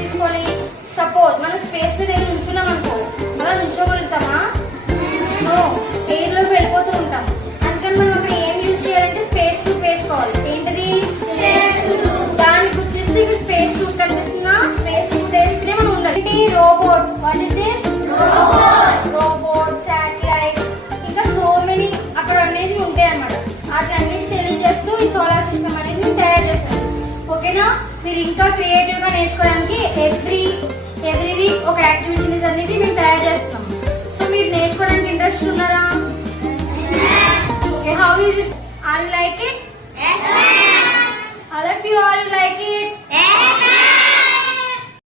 తీసుకోవాలి. సపోజ్ మనం స్పేస్ మీద వెళ్ళి నుంచున్నాం అనుకో, అలా నుంచోగలుగుతామా? నో, ఎయిర్ లోకి వెళ్ళిపోతూ ఉంటాం. అందుకని మనం అక్కడ ఏం యూజ్ చేయాలంటే స్పేస్ సూట్ వేసుకోవాలి. ఏంటది? దాన్ని గుర్తిస్తే ఇక్కడ స్పేస్ సూట్ కనిపిస్తుందా? స్పేస్ సూట్ వేసుకునే మనం ఉండాలి. Robot, what is this? Robot, satellite, ఇంకా సో మెనీ అక్కడ అనేది ఉంటాయి అన్నమాట. వాటిని తెలియజేస్తూ ఈ సోలార్ సిస్టమ్ అనేది మేము తయారు చేస్తాం. ఓకేనా? మీరు ఇంకా క్రియేటివ్ గా నేర్చుకోవడానికి ఎవ్రీ వీక్ ఒక యాక్టివిటీస్ అనేది మేము తయారు చేస్తాం. సో మీరు నేర్చుకోవడానికి ఇంట్రెస్ట్ ఉన్నారా? Okay, how is it? Are you like it?